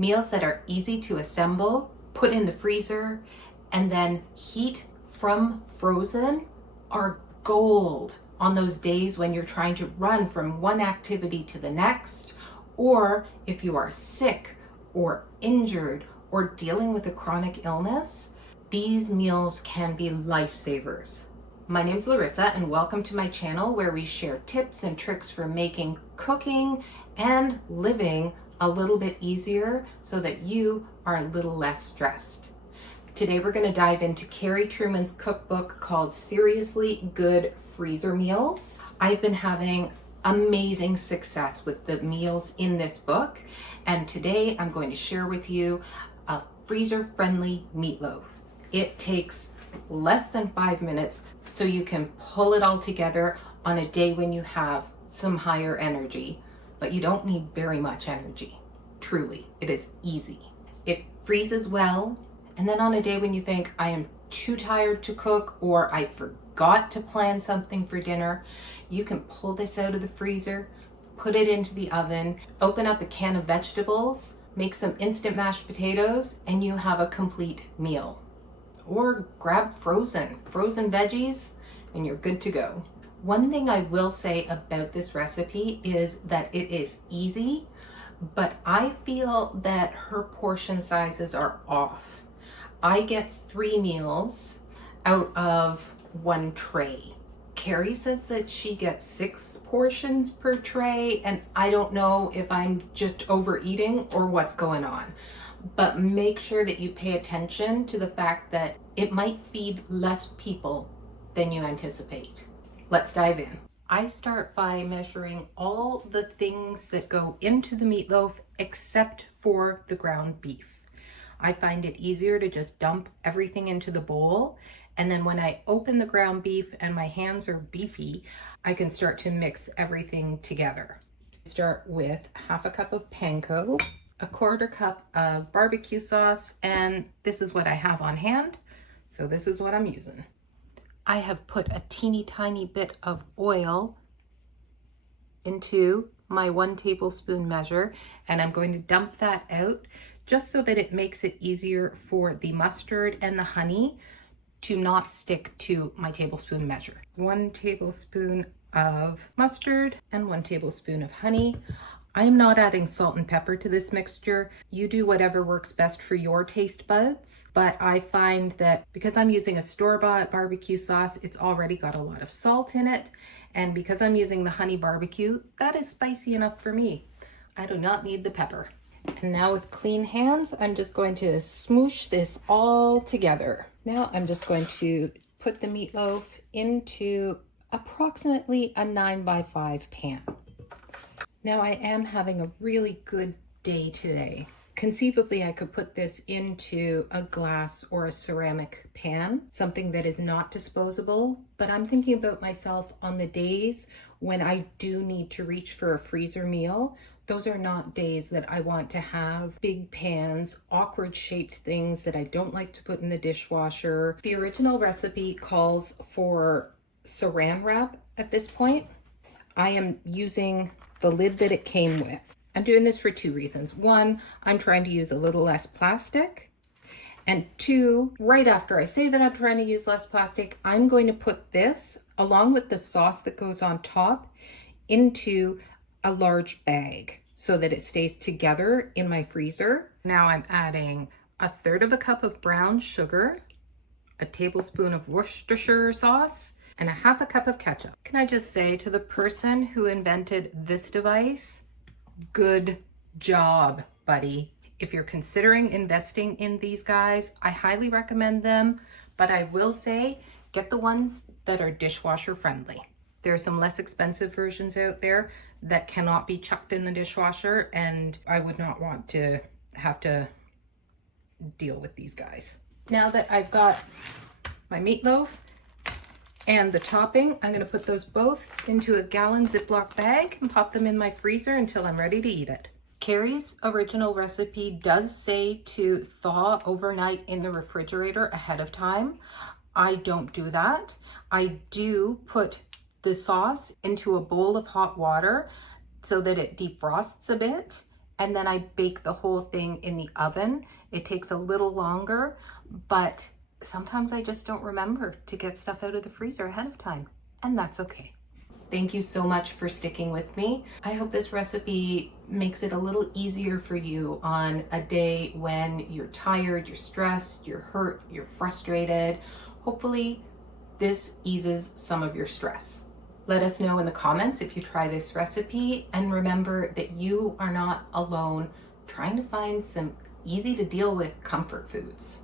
Meals that are easy to assemble, put in the freezer, and then heat from frozen are gold on those days when you're trying to run from one activity to the next, or if you are sick or injured or dealing with a chronic illness. These meals can be lifesavers. My name's Larissa, and welcome to my channel where we share tips and tricks for making cooking and living a little bit easier so that you are a little less stressed. Today we're going to dive into Carrie Truman's cookbook called Seriously Good Freezer Meals. I've been having amazing success with the meals in this book, and today I'm going to share with you a freezer-friendly meatloaf. It takes less than 5 minutes, so you can pull it all together on a day when you have some higher energy, but you don't need very much energy. Truly, it is easy. It freezes well, and then on a day when you think, I am too tired to cook or I forgot to plan something for dinner, you can pull this out of the freezer, put it into the oven, open up a can of vegetables, make some instant mashed potatoes, and you have a complete meal. Or grab frozen veggies and you're good to go. One thing I will say about this recipe is that it is easy, but I feel that her portion sizes are off. I get 3 meals out of 1 tray. Carrie says that she gets 6 portions per tray, and I don't know if I'm just overeating or what's going on. But make sure that you pay attention to the fact that it might feed less people than you anticipate. Let's dive in. I start by measuring all the things that go into the meatloaf except for the ground beef. I find it easier to just dump everything into the bowl, and then when I open the ground beef and my hands are beefy, I can start to mix everything together. Start with half a cup of panko, a 1/4 cup of barbecue sauce, and this is what I have on hand, so this is what I'm using. I have put a teeny tiny bit of oil into my 1 tablespoon measure, and I'm going to dump that out just so that it makes it easier for the mustard and the honey to not stick to my tablespoon measure. 1 tablespoon of mustard and 1 tablespoon of honey. I am not adding salt and pepper to this mixture. You do whatever works best for your taste buds, but I find that because I'm using a store-bought barbecue sauce, it's already got a lot of salt in it, and because I'm using the honey barbecue, that is spicy enough for me. I do not need the pepper. And now with clean hands, I'm just going to smoosh this all together. Now I'm just going to put the meatloaf into approximately a 9x5 pan. Now I am having a really good day today. Conceivably, I could put this into a glass or a ceramic pan, something that is not disposable, but I'm thinking about myself on the days when I do need to reach for a freezer meal. Those are not days that I want to have big pans, awkward shaped things that I don't like to put in the dishwasher. The original recipe calls for saran wrap at this point. I am using the lid that it came with. I'm doing this for 2 reasons. 1, I'm trying to use a little less plastic. And 2, right after I say that I'm trying to use less plastic, I'm going to put this, along with the sauce that goes on top, into a large bag so that it stays together in my freezer. Now I'm adding 1/3 cup of brown sugar, a tablespoon of Worcestershire sauce, and 1/2 cup of ketchup. Can I just say to the person who invented this device, good job, buddy. If you're considering investing in these guys, I highly recommend them, but I will say, get the ones that are dishwasher friendly. There are some less expensive versions out there that cannot be chucked in the dishwasher, and I would not want to have to deal with these guys. Now that I've got my meatloaf and the topping, I'm going to put those both into a gallon Ziploc bag and pop them in my freezer until I'm ready to eat it. Carrie's original recipe does say to thaw overnight in the refrigerator ahead of time. I don't do that. I do put the sauce into a bowl of hot water so that it defrosts a bit, and then I bake the whole thing in the oven. It takes a little longer, but sometimes I just don't remember to get stuff out of the freezer ahead of time, and that's okay. Thank you so much for sticking with me. I hope this recipe makes it a little easier for you on a day when you're tired, you're stressed, you're hurt, you're frustrated. Hopefully this eases some of your stress. Let us know in the comments if you try this recipe, and remember that you are not alone trying to find some easy to deal with comfort foods.